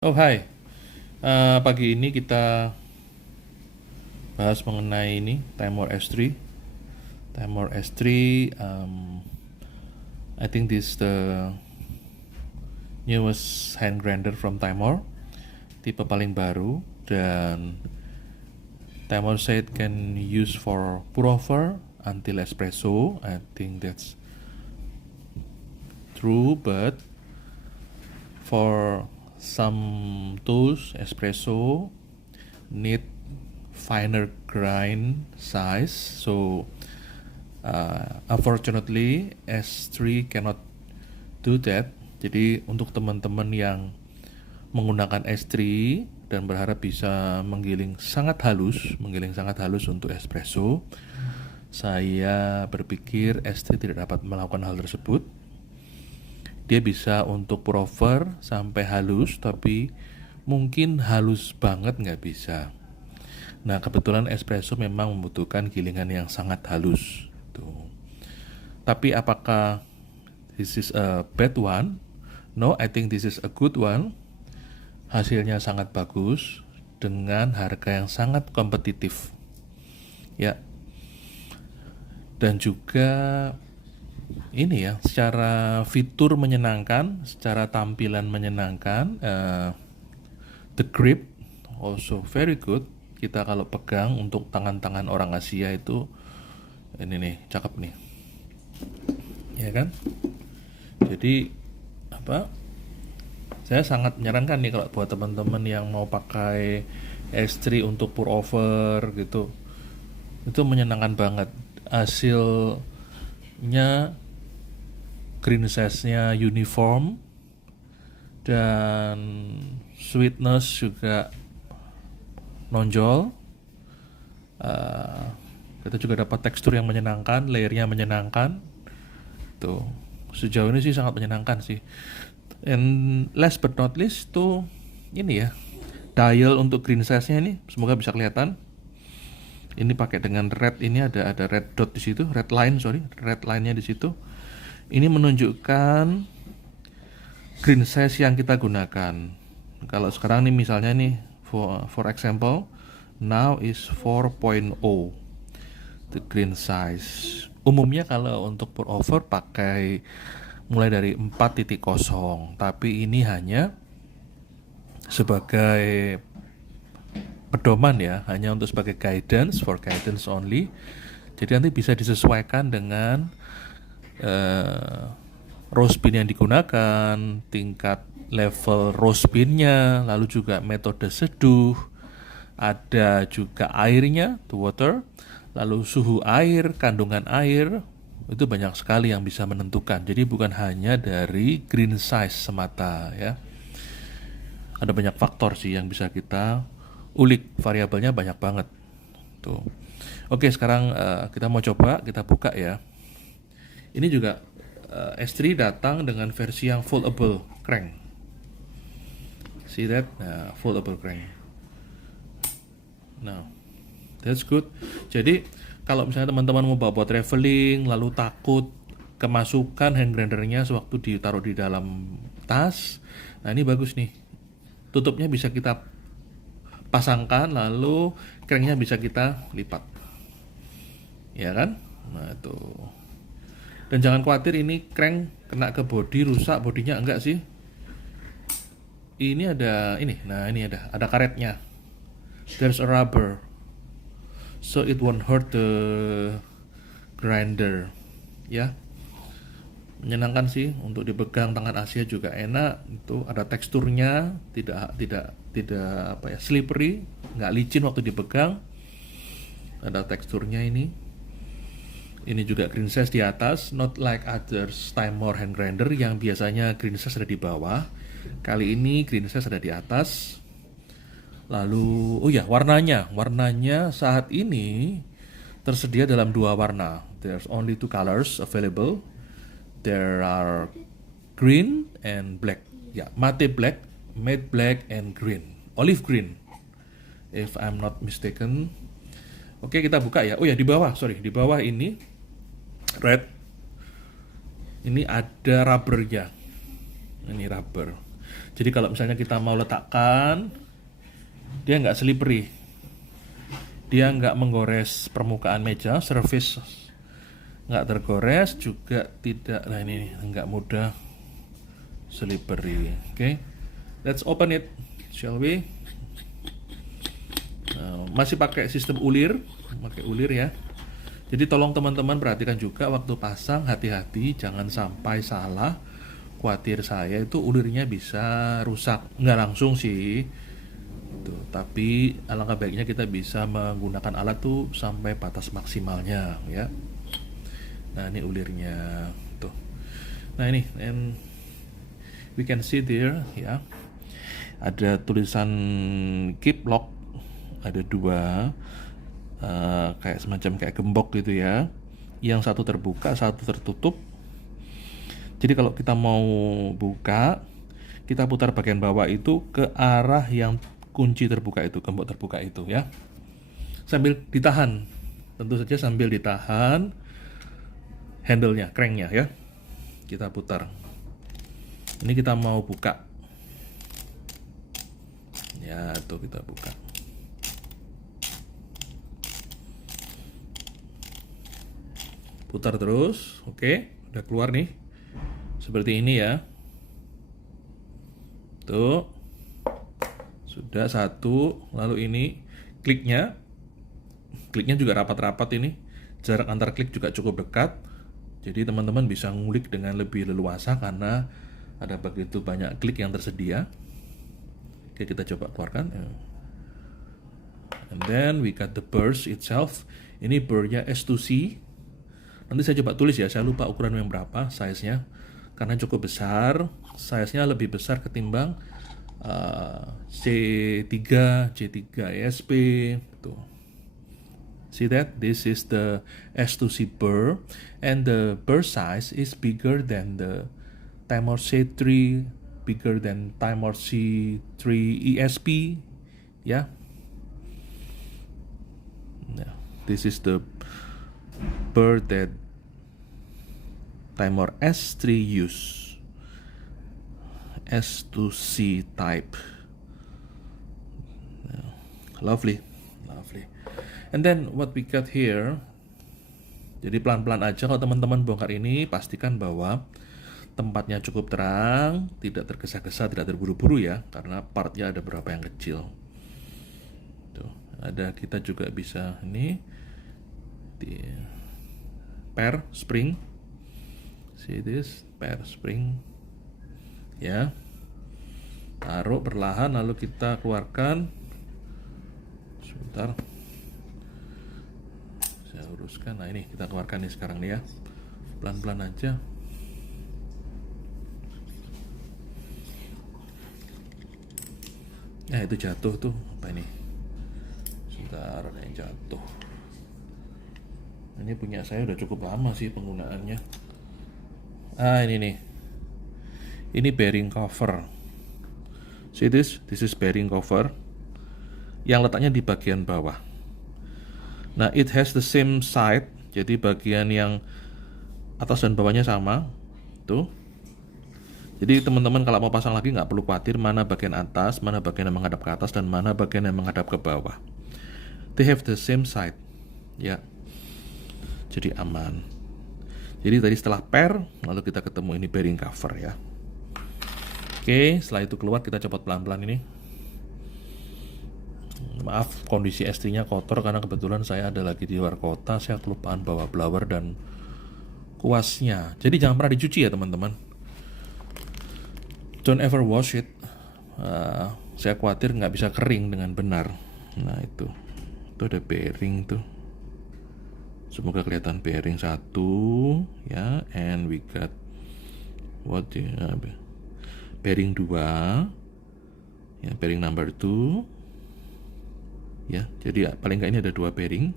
Oh hai, pagi ini kita bahas mengenai ini Timor S3. Timor S3, I think this is the newest hand grinder from Timor, tipe paling baru, dan Timor said can use for pour over until espresso. I think that's true, but for some tools, espresso need finer grind size. So unfortunately S3 cannot do that. Jadi untuk teman-teman yang menggunakan S3 dan berharap bisa menggiling sangat halus untuk espresso, saya berpikir S3 tidak dapat melakukan hal tersebut. Dia bisa untuk pour over sampai halus, tapi mungkin halus banget nggak bisa. Nah, kebetulan espresso memang membutuhkan gilingan yang sangat halus. Tuh. Tapi apakah this is a bad one? No, I think this is a good one. Hasilnya sangat bagus dengan harga yang sangat kompetitif. Ya. Dan juga ini ya, secara fitur menyenangkan, secara tampilan menyenangkan. The grip also very good. Kita kalau pegang untuk tangan-tangan orang Asia itu ini nih, cakep nih. Ya kan? Jadi saya sangat menyarankan nih kalau buat teman-teman yang mau pakai S3 untuk pour over gitu. Itu menyenangkan banget. Hasilnya green size-nya uniform dan sweetness juga nonjol. Kita juga dapat tekstur yang menyenangkan, layernya menyenangkan. Tuh, sejauh ini sih sangat menyenangkan sih. And last but not least tuh ini ya, dial untuk green size-nya ini semoga bisa kelihatan. Ini pakai dengan red, ini ada red dot di situ, red line-nya di situ. Ini menunjukkan green size yang kita gunakan. Kalau sekarang nih misalnya nih, for example, now is 4.0 the green size. Umumnya kalau untuk pour over pakai mulai dari 4.0, tapi ini hanya sebagai pedoman ya, hanya untuk sebagai guidance, for guidance only. Jadi nanti bisa disesuaikan dengan roast bean yang digunakan, tingkat level roast bean-nya, lalu juga metode seduh, ada juga airnya, the water, lalu suhu air, kandungan air, itu banyak sekali yang bisa menentukan. Jadi bukan hanya dari green size semata ya. Ada banyak faktor sih yang bisa kita ulik, variabelnya banyak banget. Tuh. Oke, sekarang kita mau coba, kita buka ya. Ini juga S3 datang dengan versi yang foldable crank. See that? Nah, foldable crank. Now, that's good. Jadi kalau misalnya teman-teman mau bawa buat traveling, lalu takut kemasukan hand grindernya sewaktu ditaruh di dalam tas, nah ini bagus nih. Tutupnya bisa kita pasangkan, lalu cranknya bisa kita lipat. Ya kan? Nah itu. Dan jangan khawatir ini crank kena ke bodi, rusak bodinya, enggak sih. Ini ada ada karetnya. There's a rubber. So it won't hurt the grinder. Ya. Menyenangkan sih untuk dipegang, tangan Asia juga enak. Itu ada teksturnya, tidak slippery, enggak licin waktu dipegang. Ada teksturnya ini. Ini juga green size di atas, not like others Timor hand grinder yang biasanya green size ada di bawah. Kali ini green size ada di atas. Lalu, warnanya saat ini tersedia dalam 2 warna. There's only 2 colors available. There are green and black. Ya, matte black, matte black and green, olive green, if I'm not mistaken. Oke, kita buka ya. Di bawah ini red. Ini ada rubbernya. Ini rubber. Jadi kalau misalnya kita mau letakkan, dia nggak slippery, dia nggak menggores permukaan meja, surface nggak tergores, juga tidak, nah ini nggak mudah slippery. Oke, let's open it, shall we? Masih pakai sistem ulir, pakai ulir ya. Jadi tolong teman-teman perhatikan juga waktu pasang, hati-hati jangan sampai salah. Khawatir saya itu ulirnya bisa rusak, nggak langsung sih tuh, tapi alangkah baiknya kita bisa menggunakan alat tuh sampai batas maksimalnya ya. Nah ini ulirnya tuh. Nah ini, and we can see there ya, ada tulisan keep lock, ada dua kayak semacam kayak gembok gitu ya, yang satu terbuka, satu tertutup. Jadi kalau kita mau buka, kita putar bagian bawah itu ke arah yang kunci terbuka itu, gembok terbuka itu ya, sambil ditahan, tentu saja sambil ditahan handle-nya, crank-nya ya, kita putar. Ini kita mau buka ya, tuh kita buka. Putar terus, oke, udah keluar nih seperti ini ya. Tuh sudah satu. Lalu ini kliknya juga rapat-rapat, ini jarak antar klik juga cukup dekat, jadi teman-teman bisa ngulik dengan lebih leluasa karena ada begitu banyak klik yang tersedia. Oke, kita coba keluarkan, and then we got the burrs itself. Ini burrnya S2C. Nanti saya coba tulis ya, saya lupa ukuran yang berapa size-nya karena cukup besar, size-nya lebih besar ketimbang C3, C3 ESP tuh. See that? This is the S2C burr, and the burr size is bigger than the Timor C3, bigger than Timor C3 ESP ya. Nah, this is the burr that Timor S3 use, S2C type. Lovely. And then what we got here, jadi pelan-pelan aja kalau teman-teman bongkar ini, pastikan bahwa tempatnya cukup terang, tidak tergesa-gesa, tidak terburu-buru ya, karena partnya ada beberapa yang kecil. Tuh, ada, kita juga bisa ini di pair spring, see this pair spring ya, taruh perlahan lalu kita keluarkan. Sebentar, saya uruskan. Nah ini kita keluarkan nih sekarang nih ya, pelan-pelan aja. Ya itu jatuh tuh, apa ini? Sebentar, ada yang jatuh. Ini punya saya udah cukup lama sih penggunaannya. Ini nih, ini bearing cover. See this is bearing cover yang letaknya di bagian bawah. Nah, it has the same side, jadi bagian yang atas dan bawahnya sama tuh. Jadi teman-teman kalau mau pasang lagi nggak perlu khawatir mana bagian atas, mana bagian yang menghadap ke atas, dan mana bagian yang menghadap ke bawah. They have the same side ya, jadi aman. Jadi tadi setelah pair, lalu kita ketemu ini bearing cover ya. Oke, setelah itu keluar, kita copot pelan-pelan ini. Maaf, kondisi S3-nya kotor karena kebetulan saya ada lagi di luar kota, saya kelupaan bawa blower dan kuasnya. Jadi jangan pernah dicuci ya teman-teman. Don't ever wash it. Saya khawatir nggak bisa kering dengan benar. Nah itu ada bearing tuh. Semoga kelihatan bearing satu ya, and we got bearing 2 ya, bearing number 2 ya. Jadi paling nggak ini ada 2 bearing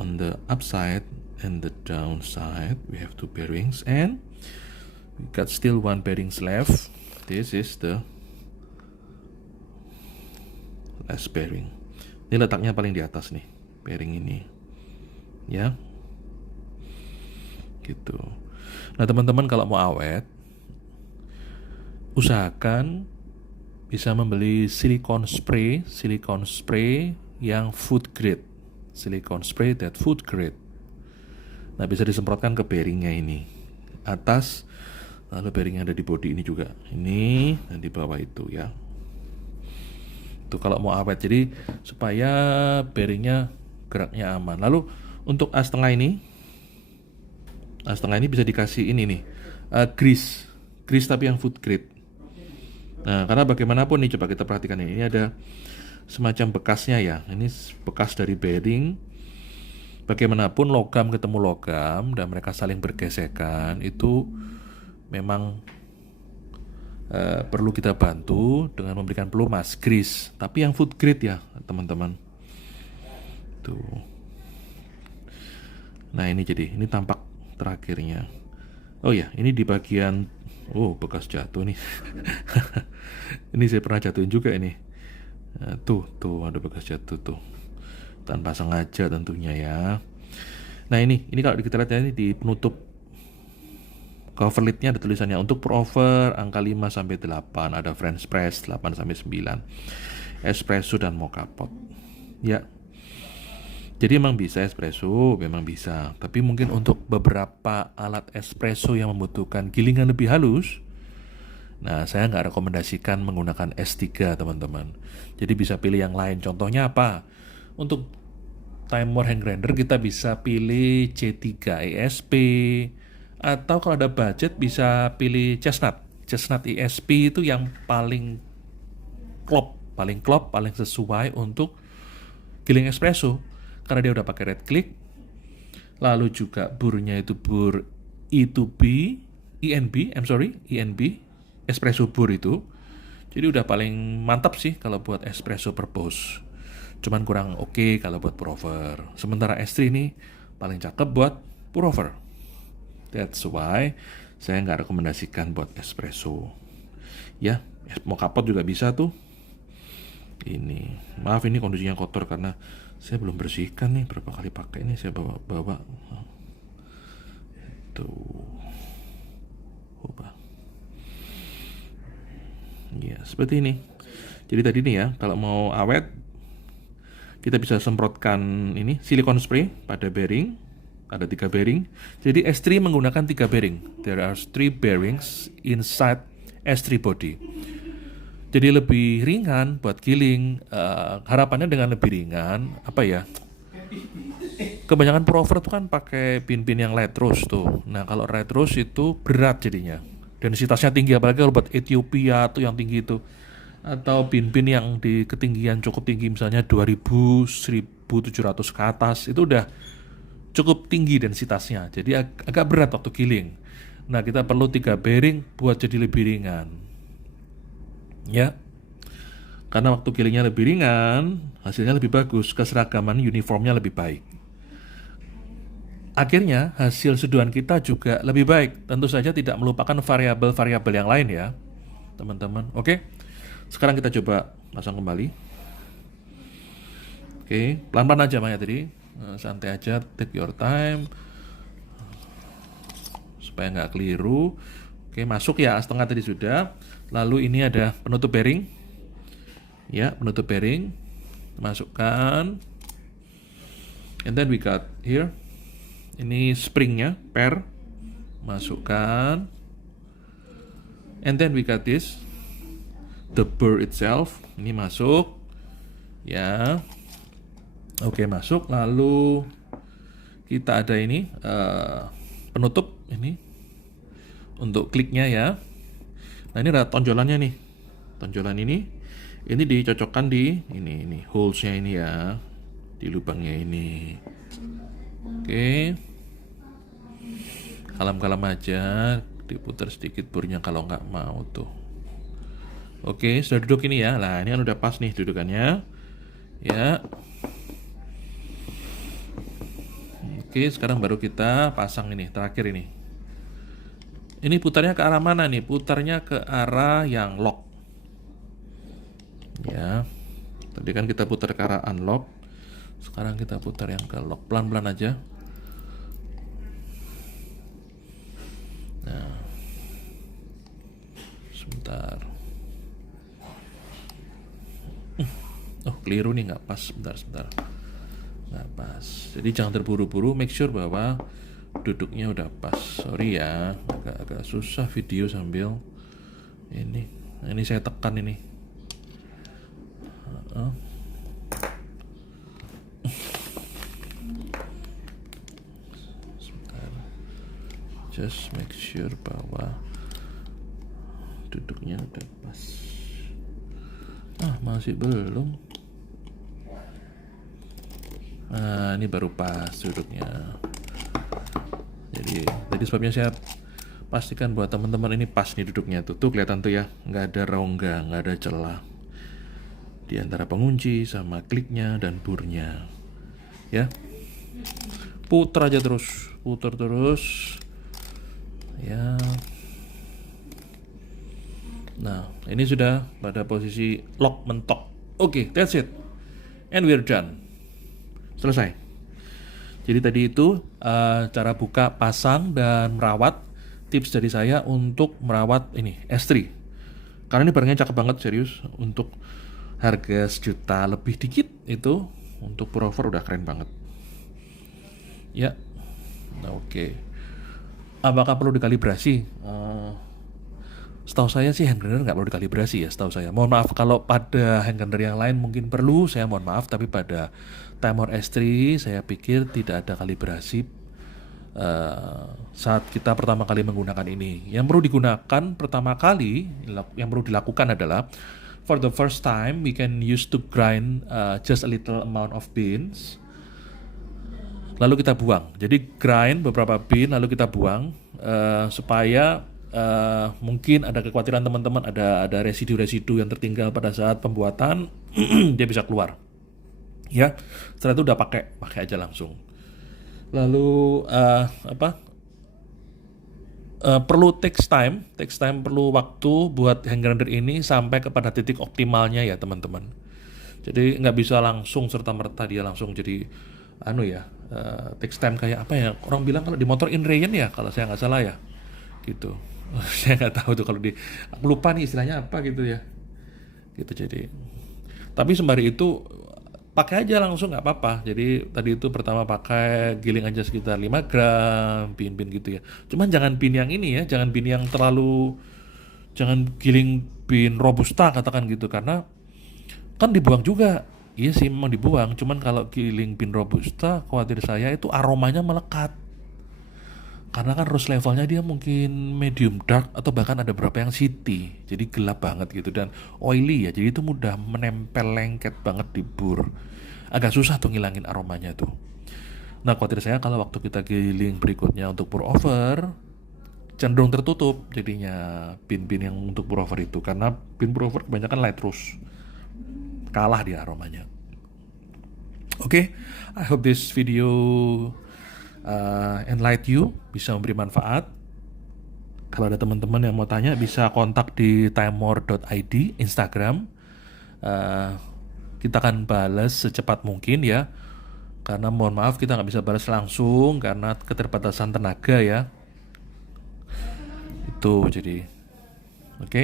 on the upside and the downside. We have 2 bearings, and we got still 1 bearings left. This is the last bearing. Ini letaknya paling di atas nih, bearing ini ya, gitu. Nah teman-teman kalau mau awet, usahakan bisa membeli silicone spray yang food grade, silicone spray that food grade. Nah, bisa disemprotkan ke bearingnya ini atas, lalu bearingnya ada di bodi ini juga, ini dan di bawah itu ya. Itu kalau mau awet, jadi supaya bearingnya geraknya aman. Lalu untuk as setengah ini bisa dikasih ini nih, grease tapi yang food grade. Nah, karena bagaimanapun nih, coba kita perhatikan ini ada semacam bekasnya ya. Ini bekas dari bearing. Bagaimanapun logam ketemu logam dan mereka saling bergesekan, itu memang perlu kita bantu dengan memberikan pelumas grease, tapi yang food grade ya teman-teman. Tuh. Nah, ini tampak terakhirnya. Oh ya, ini di bagian bekas jatuh nih. Ini saya pernah jatuhin juga ini. Nah, tuh ada bekas jatuh tuh. Tanpa sengaja tentunya ya. Nah, ini kalau kita lihat ya, ini di penutup cover lidnya ada tulisannya untuk pour over angka 5 sampai 8, ada French press 8 sampai 9, espresso dan mocha pot. Ya. Jadi memang bisa espresso, memang bisa. Tapi mungkin untuk beberapa alat espresso yang membutuhkan gilingan lebih halus, nah saya nggak rekomendasikan menggunakan S3 teman-teman. Jadi bisa pilih yang lain. Contohnya apa? Untuk timer hand grinder kita bisa pilih C3 ESP, atau kalau ada budget bisa pilih Chestnut ESP, itu yang paling klop, paling sesuai untuk giling espresso. Karena dia udah pakai red click, lalu juga burnya itu bur ENB espresso bur itu. Jadi udah paling mantap sih kalau buat espresso purpose. Cuman kurang oke kalau buat pour over. Sementara S3 ini paling cakep buat pour over. That's why saya nggak rekomendasikan buat espresso. Ya, mocha pot juga bisa tuh. Ini, maaf ini kondisinya kotor karena saya belum bersihkan nih, berapa kali pakai ini saya bawa. Tuh. Ya, seperti ini. Jadi tadi nih ya, kalau mau awet kita bisa semprotkan ini silicone spray pada bearing. Ada 3 bearing. Jadi S3 menggunakan 3 bearing. There are 3 bearings inside S3 body. Jadi lebih ringan buat giling. Harapannya dengan lebih ringan, apa ya? Kebanyakan pour over tuh kan pakai pin-pin yang light rose tuh. Nah, kalau light rose itu berat jadinya. Densitasnya tinggi, apalagi kalau buat Ethiopia tuh yang tinggi itu. Atau pin-pin yang di ketinggian cukup tinggi, misalnya 2000, 1700 ke atas, itu udah cukup tinggi densitasnya. Jadi agak berat waktu giling. Nah, kita perlu 3 bearing buat jadi lebih ringan. Ya. Karena waktu gilingnya lebih ringan, hasilnya lebih bagus, keseragaman uniformnya lebih baik. Akhirnya hasil seduhan kita juga lebih baik. Tentu saja tidak melupakan variabel-variabel yang lain ya, teman-teman. Oke. Sekarang kita coba pasang kembali. Oke, pelan-pelan aja Maya tadi. Santai aja, take your time supaya nggak keliru. Oke, masuk ya, setengah tadi sudah. Lalu ini ada penutup bearing. Ya, penutup bearing. Masukkan. And then we got here. Ini springnya, per. Masukkan. And then we got this. The burr itself. Ini masuk. Ya. Oke, masuk. Lalu kita ada ini penutup ini untuk kliknya ya. Nah, ini ada tonjolannya nih. Tonjolan ini dicocokkan di ini holes-nya ini ya, di lubangnya ini. Oke. Kalem-kalem aja, diputar sedikit burnya kalau nggak mau tuh. Oke, sudah duduk ini ya. Nah, ini kan udah pas nih dudukannya. Ya. Oke, sekarang baru kita pasang ini, terakhir ini. Ini putarnya ke arah mana nih? Putarnya ke arah yang lock. Ya. Tadi kan kita putar ke arah unlock. Sekarang kita putar yang ke lock. Pelan-pelan aja. Nah. Sebentar. keliru nih, nggak pas, sebentar, nggak pas. Jadi jangan terburu-buru, make sure bahwa duduknya udah pas. Sorry ya, agak susah video sambil ini. Nah, ini saya tekan ini. Sebentar. Just make sure bahwa duduknya udah pas. Masih belum. Nah, ini baru pas duduknya. Jadi tadi sebabnya saya pastikan buat teman-teman ini pas nih duduknya tuh. Tuh kelihatan tuh ya, nggak ada rongga, nggak ada celah di antara pengunci sama kliknya dan burnya. Ya, putar aja terus, putar terus. Ya. Nah, ini sudah pada posisi lock mentok. Oke, that's it. And we're done. Selesai. Jadi tadi itu cara buka, pasang, dan merawat. Tips dari saya untuk merawat ini S3. Karena ini barangnya cakep banget, serius. Untuk harga 1 juta lebih dikit itu, untuk pullover udah keren banget. Ya. Nah, oke. Apakah perlu dikalibrasi? Setahu saya sih hand grinder nggak perlu dikalibrasi ya, setahu saya. Mohon maaf kalau pada hand grinder yang lain mungkin perlu, saya mohon maaf. Tapi pada Timor S3 saya pikir tidak ada kalibrasi saat kita pertama kali menggunakan ini. Yang perlu digunakan pertama kali, yang perlu dilakukan adalah for the first time we can use to grind just a little amount of beans. Lalu kita buang. Jadi grind beberapa bean lalu kita buang supaya mungkin ada kekhawatiran teman-teman ada residu-residu yang tertinggal pada saat pembuatan dia bisa keluar. Ya, setelah itu udah pakai aja langsung. Lalu perlu takes time, perlu waktu buat hand grinder ini sampai kepada titik optimalnya ya teman-teman. Jadi nggak bisa langsung serta-merta dia langsung jadi takes time kayak apa ya, orang bilang kalau di motor in rain ya, kalau saya nggak salah ya gitu. Saya nggak tahu tuh kalau aku lupa nih istilahnya apa gitu ya gitu. Jadi tapi sembari itu pakai aja langsung, nggak apa-apa. Jadi tadi itu pertama pakai giling aja sekitar 5 gram pin gitu ya. Cuman jangan pin yang ini ya, jangan pin yang jangan giling pin robusta katakan gitu, karena kan dibuang juga. Iya sih memang dibuang, cuman kalau giling pin robusta khawatir saya itu aromanya melekat. Karena kan rose levelnya dia mungkin medium dark atau bahkan ada beberapa yang city, jadi gelap banget gitu dan oily ya, jadi itu mudah menempel lengket banget di bur. Agak susah tuh ngilangin aromanya tuh. Nah khawatir saya kalau waktu kita giling berikutnya untuk pour over cenderung tertutup jadinya pin-pin yang untuk pour over itu, karena pin pour over kebanyakan light rose, kalah dia aromanya. Oke, I hope this video enlighten you, bisa memberi manfaat. Kalau ada teman-teman yang mau tanya bisa kontak di timor.id Instagram. Kita akan balas secepat mungkin ya, karena mohon maaf kita nggak bisa balas langsung karena keterbatasan tenaga ya itu. Jadi oke.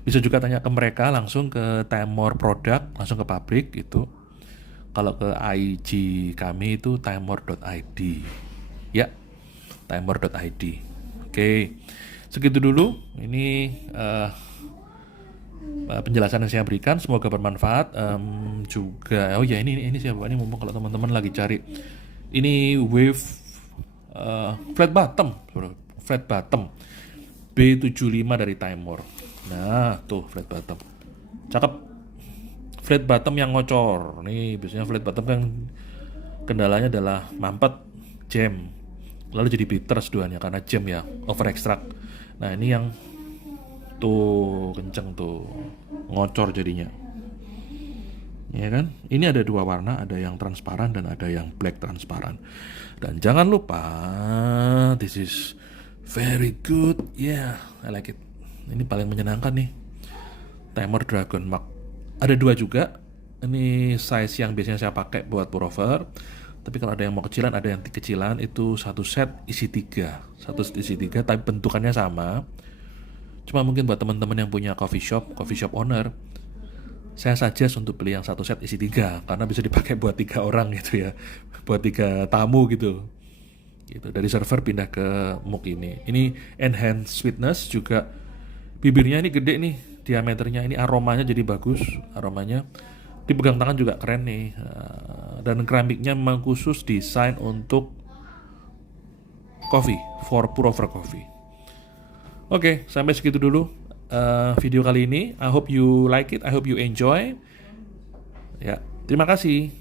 Bisa juga tanya ke mereka langsung ke Timor Product, langsung ke pabrik gitu. Kalau ke IG kami itu timor.id ya, timor.id. Oke, segitu dulu. Ini penjelasan yang saya berikan, semoga bermanfaat. Juga oh ya ini siapa ini, mumpung kalau teman-teman lagi cari ini wave flat bottom B75 dari Timor. Nah tuh flat bottom cakep, flat bottom yang ngocor nih. Biasanya flat bottom kan kendalanya adalah mampet, jam, lalu jadi bitters duanya karena jam ya, over extract. Nah ini yang tuh kenceng tuh, ngocor jadinya ya kan. Ini ada 2 warna, ada yang transparan dan ada yang black transparan. Dan jangan lupa this is very good, yeah, I like it. Ini paling menyenangkan nih, Timor Dragon Mark. Ada 2 juga. Ini size yang biasanya saya pakai buat pour over. Tapi kalau ada yang mau kecilan, ada yang kecilan, itu satu set isi 3. Satu set isi 3, tapi bentukannya sama. Cuma mungkin buat teman-teman yang punya coffee shop owner, saya suggest untuk beli yang satu set isi 3 karena bisa dipakai buat 3 orang gitu ya, buat 3 tamu gitu. Gitu. Dari server pindah ke mug ini. Ini enhance sweetness juga. Bibirnya ini gede nih, diameternya ini, aromanya jadi bagus, aromanya. Dipegang tangan juga keren nih. Dan keramiknya memang khusus desain untuk coffee, for pour over coffee. Oke, sampai segitu dulu video kali ini. I hope you like it, I hope you enjoy. Ya, terima kasih.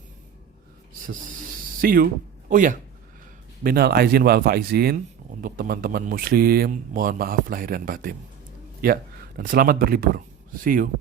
See you. Oh ya, minal aizin wal faizin untuk teman-teman muslim, mohon maaf lahir dan batin. Ya, dan selamat berlibur. See you.